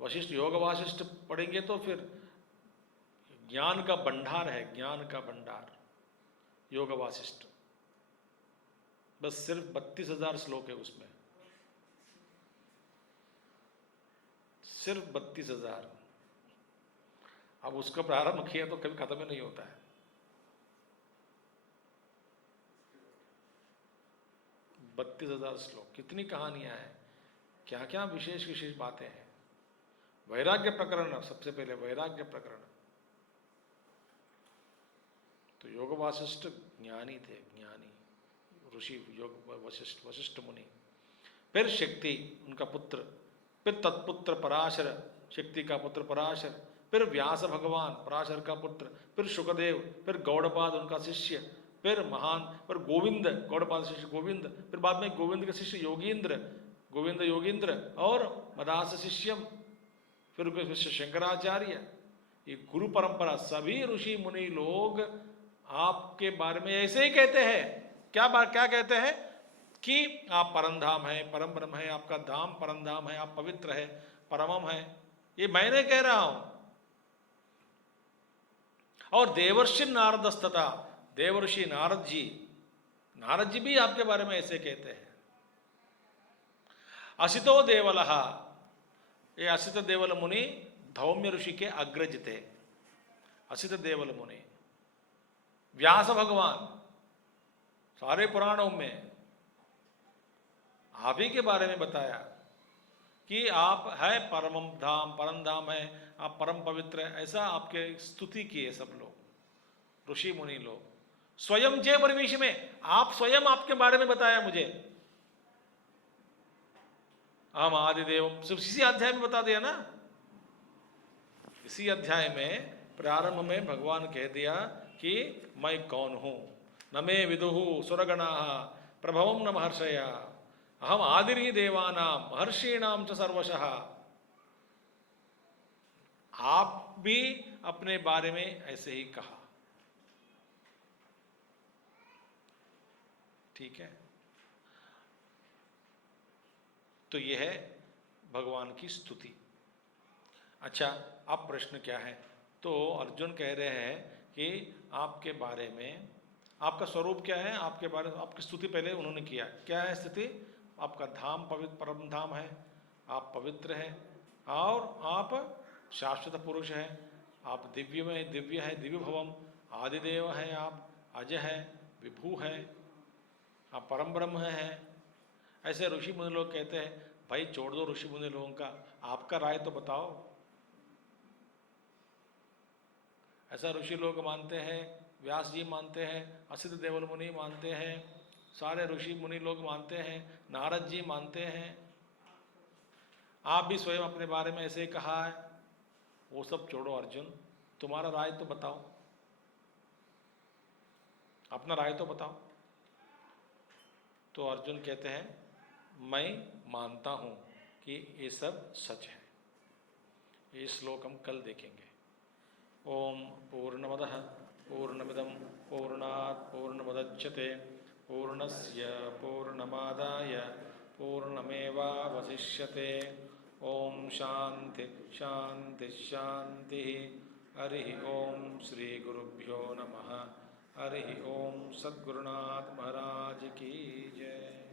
वशिष्ठ योग वासिष्ठ पढ़ेंगे तो फिर ज्ञान का भंडार है, ज्ञान का भंडार योग वासिष्ठ। बस सिर्फ 32,000 श्लोक है उसमें, सिर्फ 32,000। अब उसका प्रारंभ किया तो कभी खत्म ही नहीं होता है। 32,000 श्लोक, कितनी कहानियां हैं, क्या क्या विशेष विशेष बातें हैं। वैराग्य प्रकरण, सबसे पहले वैराग्य प्रकरण, तो योग वासिष्ठ ज्ञानी थे, ज्ञानी ऋषि योग वशिष्ठ, वशिष्ठ मुनि। फिर शक्ति उनका पुत्र, फिर तत्पुत्र पराशर, शक्ति का पुत्र पराशर, फिर व्यास भगवान पराशर का पुत्र, फिर शुकदेव, फिर गौड़पाद उनका शिष्य, फिर महान, फिर गोविंद, गौड़पाद शिष्य गोविंद, फिर बाद में गोविंद के शिष्य योगींद्र, गोविंद योगींद्र और मदास शिष्यम, फिर उनके शिष्य शंकराचार्य। ये गुरु परंपरा, सभी ऋषि मुनि लोग आपके बारे में ऐसे ही कहते हैं। क्या कहते हैं कि आप परम धाम है, परम ब्रह्म है, आपका धाम परम धाम है, आप पवित्र है, परमम है। ये मैंने कह रहा हूं। और देवर्षि नारदस्तथा, देवर्षि नारद जी भी आपके बारे में ऐसे कहते हैं। असितो देवलः, ये असित देवल मुनि धौम्य ऋषि के अग्रज थे। असित देवल मुनि, व्यास भगवान, सारे पुराणों में आप ही के बारे में बताया कि आप है परम धाम है, आप परम पवित्र है, ऐसा आपके स्तुति किए सब लोग, ऋषि मुनि लोग। स्वयं जय परमेश में आप स्वयं आपके बारे में बताया मुझे, हम आदिदेव, इसी अध्याय में बता दिया ना। इसी अध्याय में प्रारंभ में भगवान कह दिया कि मैं कौन हूं। न मे विदुः सुरगणाः प्रभवं न महर्षया, अहम आदिर्हि देवानां महर्षीणां च सर्वशः। आप भी अपने बारे में ऐसे ही कहा, ठीक है। तो यह है भगवान की स्तुति। अच्छा, अब प्रश्न क्या है? तो अर्जुन कह रहे हैं कि आपके बारे में, आपका स्वरूप क्या है, आपके बारे में आपकी स्तुति पहले उन्होंने किया। क्या है स्थिति? आपका धाम पवित्र परम धाम है, आप पवित्र हैं और आप शाश्वत पुरुष हैं, आप दिव्य में दिव्य है, दिव्य भवम, आदिदेव हैं, आप अजय हैं, विभू हैं, आप परम ब्रह्म हैं। ऐसे ऋषि मुनि लोग कहते हैं, भाई छोड़ दो ऋषि मुनि लोगों का, आपका राय तो बताओ। ऐसा ऋषि लोग मानते हैं, व्यास जी मानते हैं, असित देवल मुनि मानते हैं, सारे ऋषि मुनि लोग मानते हैं, नारद जी मानते हैं, आप भी स्वयं अपने बारे में ऐसे ही कहा है। वो सब छोड़ो अर्जुन, तुम्हारा राय तो बताओ, अपना राय तो बताओ। तो अर्जुन कहते हैं, मैं मानता हूं कि ये सब सच है। ये श्लोक हम कल देखेंगे। ओम पूर्णमदः पूर्णमिदं पूर्णात् पूर्णमुदच्यते पूर्णस्य पूर्णमादाय पूर्णमेवावशिष्यते। ओम शांति शांति शांति। हरि ओम श्री गुरुभ्यो नमः। हरि ओम। सद्गुरुनाथ महाराज की जय।